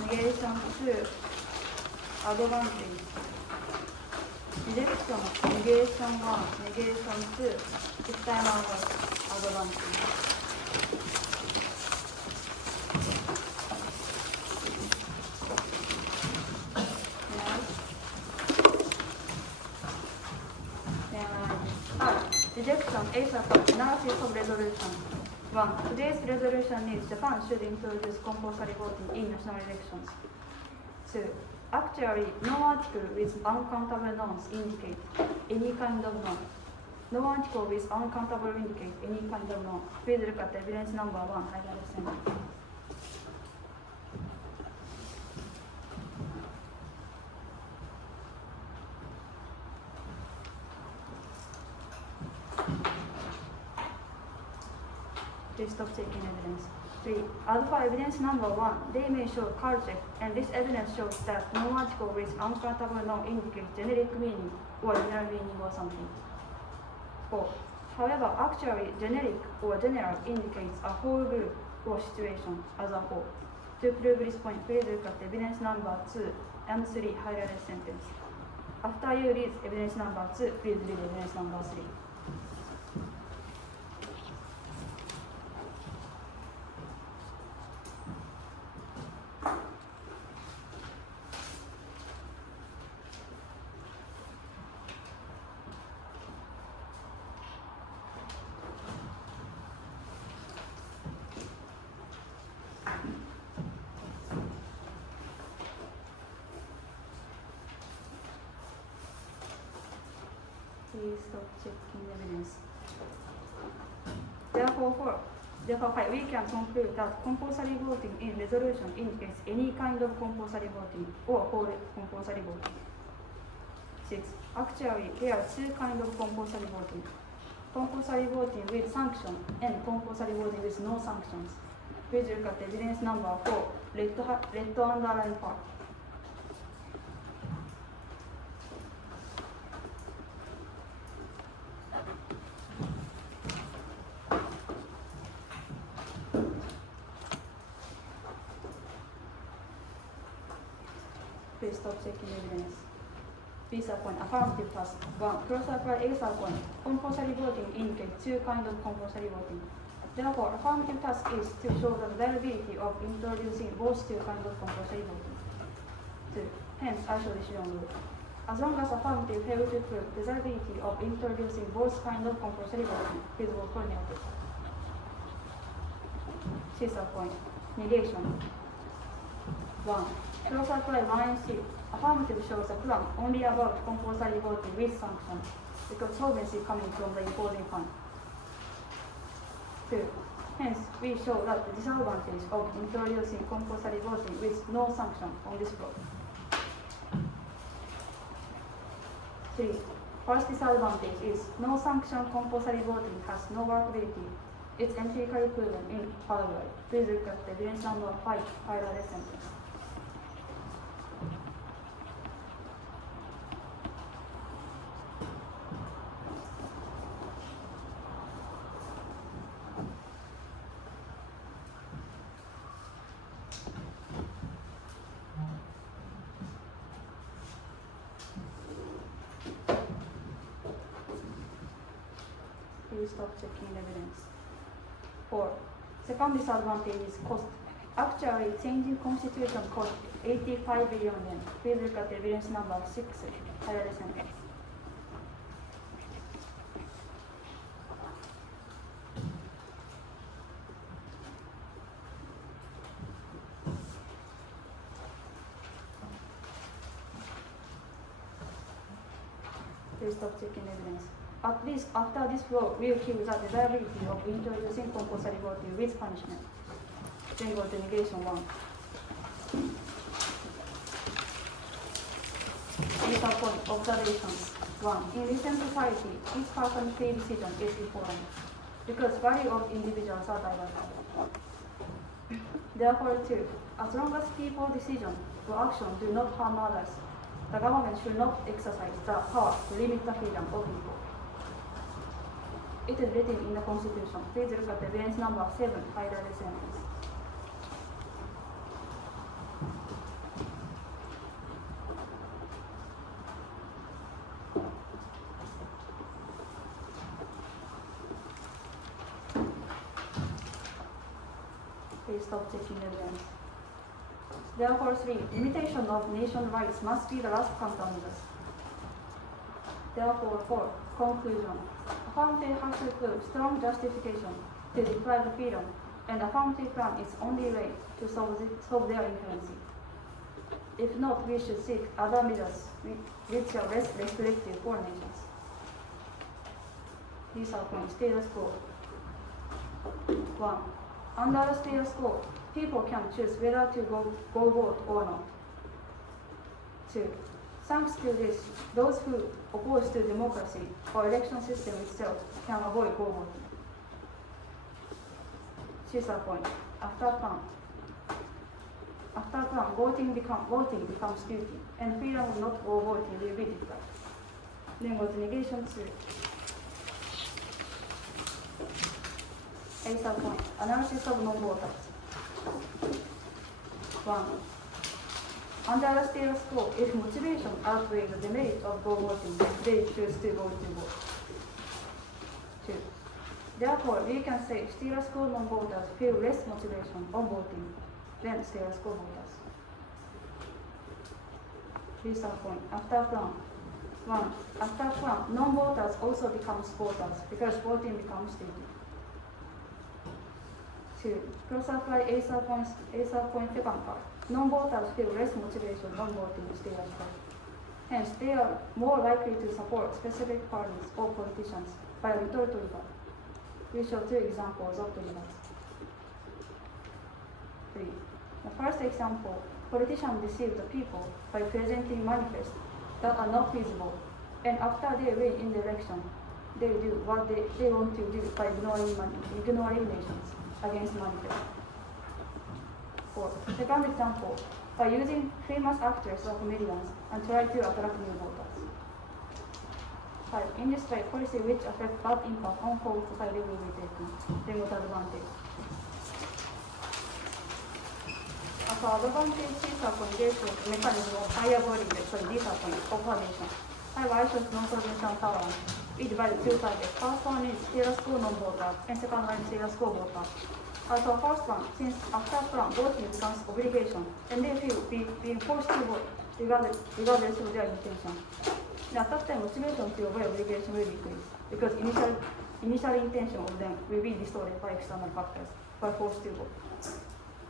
negation 2 advantage. Rejection negation 1 negation 2 this time out advantage. Rejection AFF analysis of resolution. 1. Today's resolution needs Japan should introduce compulsory voting in national elections. 2. Actually, no article with uncountable norms indicate any kind of norm. No article with uncountable indicate any kind of norm. Please look at evidence number 1, highlighted sentence. Please stop taking evidence. 3. As for evidence number 1, they may show culture, and this evidence shows that no article with uncountable norm indicates generic meaning or general meaning or something. 4. However, actually, generic or general indicates a whole group or situation as a whole. To prove this point, please look at evidence number 2 and 3 highlighted sentence. After you read evidence number 2, please read evidence number 3. Please stop checking evidence. Therefore, we can conclude that compulsory voting in resolution indicates any kind of compulsory voting or whole compulsory voting. 6. Actually, there are two kinds of compulsory voting. Compulsory voting with sanction and compulsory voting with no sanctions. Please look at evidence number 4, red underline part. Please stop checking evidence. Visa point, affirmative task. 1. Cross-apply ASA point. Compulsory voting indicates two kinds of compulsory voting. Therefore, affirmative task is to show the desirability of introducing both two kinds of compulsory voting. 2. Hence, isolation rule. As long as affirmative fails to prove desirability of introducing both kinds of compulsory voting, please vote for negative. Visa point, negation. 1. Cross-apply 1 and 3. Affirmative shows a plan only about compulsory voting with sanctions, because solvency coming from the imposing fund. 2. Hence, we show that the disadvantage of introducing compulsory voting with no sanction on this block. 3. First disadvantage is no sanction compulsory voting has no workability. It's empirically proven in Paraguay. Please look at evidence number 5, highlighted sentence. Please stop checking evidence. 4. Second disadvantage is cost. Actually, changing constitution cost 85 billion yen. Please look at evidence number 6, highlighted sentence. Please stop checking evidence. At least after this law, we will kill the desirability of introducing compulsory voting with punishment. Then go to negation 1. Visa point, observation. 1. In recent society, each person's free decision is important, because value of individuals are diverse. Therefore, 2. As long as people's decision or action do not harm others, the government should not exercise the power to limit the freedom of people. It is written in the Constitution. Please look at evidence number 7, highlighted sentence. list of checking evidence. Therefore, 3. Limitation of nation rights must be the last countermeasures. Therefore, 4. Conclusion. Affirmative has to prove strong justification to deprive the freedom, and affirmative plan is only way to solve their inherency. If not, we should seek other measures which are less restrictive for nations. These are points. Status quo. 1. Under the status quo, people can choose whether to go vote or not. 2. Thanks to this, those who oppose to democracy or election system itself can avoid go voting. Caesar point. After plan, voting becomes duty, and freedom of not go voting will be deprived. Then go to negation 2. Caesar point. Analysis of non-voters. 1. Under the status quo, if motivation outweighs the demerit of go voting, they choose to go to vote. 2. Therefore, we can say status quo non-voters feel less motivation on voting than status quo voters. Research point. After plan. 1. After plan, non-voters also become voters because voting becomes duty. 2. Cross-apply ASA point second part. Non-voters feel less motivation on voting status quo. Hence, they are more likely to support specific parties or politicians by rhetorical vote. We show 2 examples of the results. 3. The first example, politicians deceive the people by presenting manifests that are not feasible, and after they win in the election, they do what they want to do by ignoring nations against manifests. 4. Second example, by using famous actors or comedians and try to attract new voters. 5. In this way, policy which affect bad impact on whole society will be taken. Then what advantage? As advantage Caesar point mechanism of higher avoiding disappointment of formation. I shows non-solution tolerance. We divide 2 targets. First one is status quo non-voter, and second one is status quo voter. So first one, since after plan voting becomes obligation, and they feel being forced to vote regardless of their intention. At that time, motivation to obey obligation will decrease because initial intention of them will be distorted by external factors by forced to vote.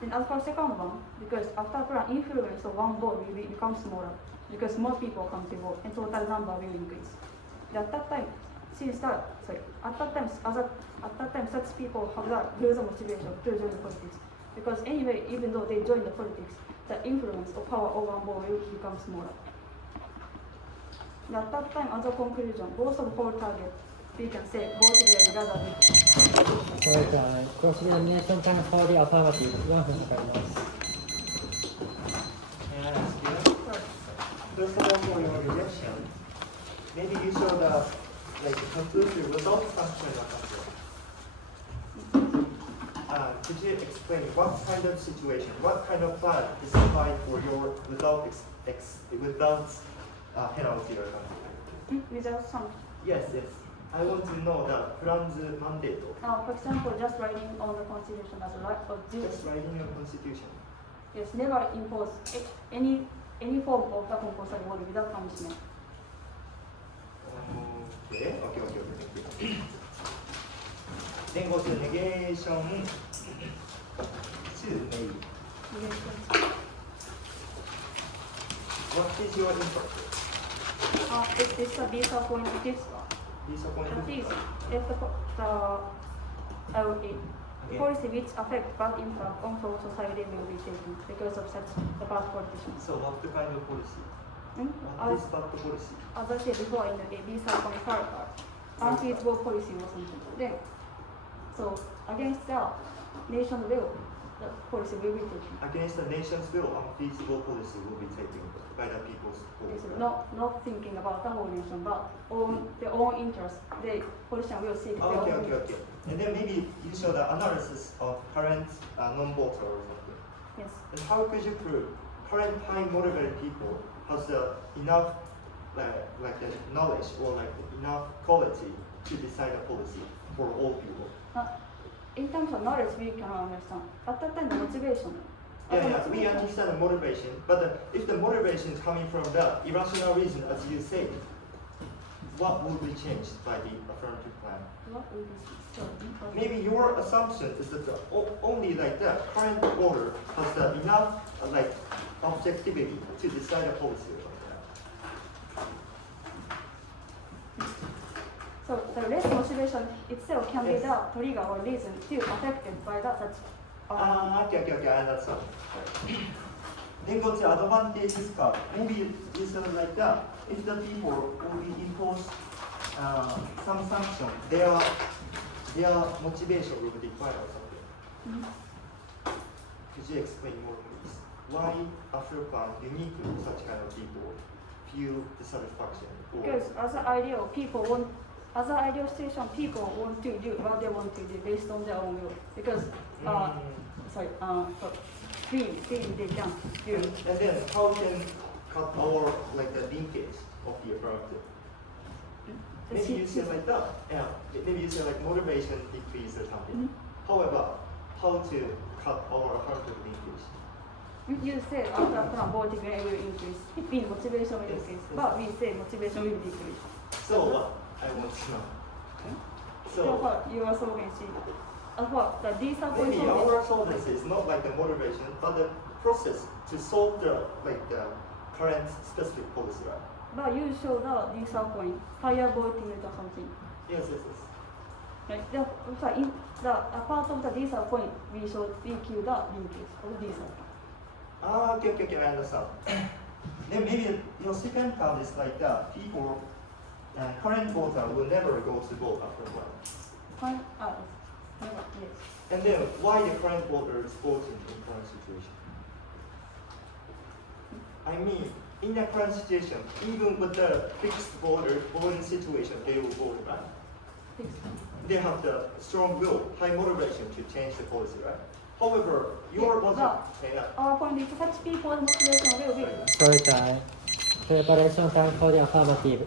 Then as for second one, because after plan influence of one vote will become smaller because more people come to vote and total number will increase. At that time, such people have lose the motivation to join the politics because anyway, even though they join the politics, the influence of power over one vote will become smaller. At that time, as a conclusion, both of whole target, we can say both will rather be. それでは、クロスデノミネーションタイム4でアファーマティブ4分かかります。First of all, for your rejection, maybe you show the conclusive result function or something. Could you explain what kind of situation, what kind of plan is applied for your without penalty or something? Without some. Yes. I want to know the plan's mandate. For example, just writing on the constitution as a right of duty. Just writing your constitution. Yes, never impose any form of the compulsory order without punishment. Okay, thank you. Then go to negation 2, maybe. What is your input? It is a visa point. It is that is if the policy which affect bad impact on whole society will be taken because of such the bad politicians. So what kind of policy? What is bad policy? As I said before in the visa point part, unfeasible policy or something. Then, so against the nation's will, the policy will be taken. Against the nation's will, unfeasible policy will be taken by the people's will. Not thinking about the whole nation, but their own interest. The politician will seek their own interest. Okay. And then maybe you show the analysis of current non-voter or something. Yes. And how could you prove current high motivated people has enough like the knowledge or like enough quality to decide a policy for all people? in terms of knowledge, we cannot understand. At that time, the motivation. Yeah, we understand the motivation, but if the motivation is coming from the irrational reason, as you said, what will be changed by the affirmative plan? What will be Maybe your assumption is that only like the current order has the enough like objectivity to decide a policy or something. So the less motivation itself can be the trigger or reason to affected by the such. Okay, I understand. Then go to advantages part. Maybe it's like that. If the people will be imposed some sanction, their motivation will be required or something. Could you explain more, please? Why after plan uniquely such kind of people feel dissatisfaction? Because as an ideal situation, people want to do what they want to do based on their own will. Because freely they can do. And then how can cut our like the linkage of the affirmative? Maybe you say like that. Yeah. Maybe you say like motivation decrease or something. However, how to cut our affirmative linkage? You say after plan voting will increase, it means motivation will increase. But we say motivation will decrease. So what? I want to know. So you are solvency. The maybe our solvency is not like the motivation, but the process to solve the current specific policy, right? But you show the diesel point, higher voting rate or something. Yes. Right. In the part of the diesel point, we kill the linkage of diesel. Okay, I understand. Then maybe your second part is like that. People, current voter will never go to vote after one. Never, yes. And then why the current voter is voting in current situation? I mean, in the current situation, even with the fixed voting situation, they will vote, right? Fixed. They have the strong will, high motivation to change the policy, right? However, your our point is such people's motivation will be. Story time. Preparation time for the affirmative.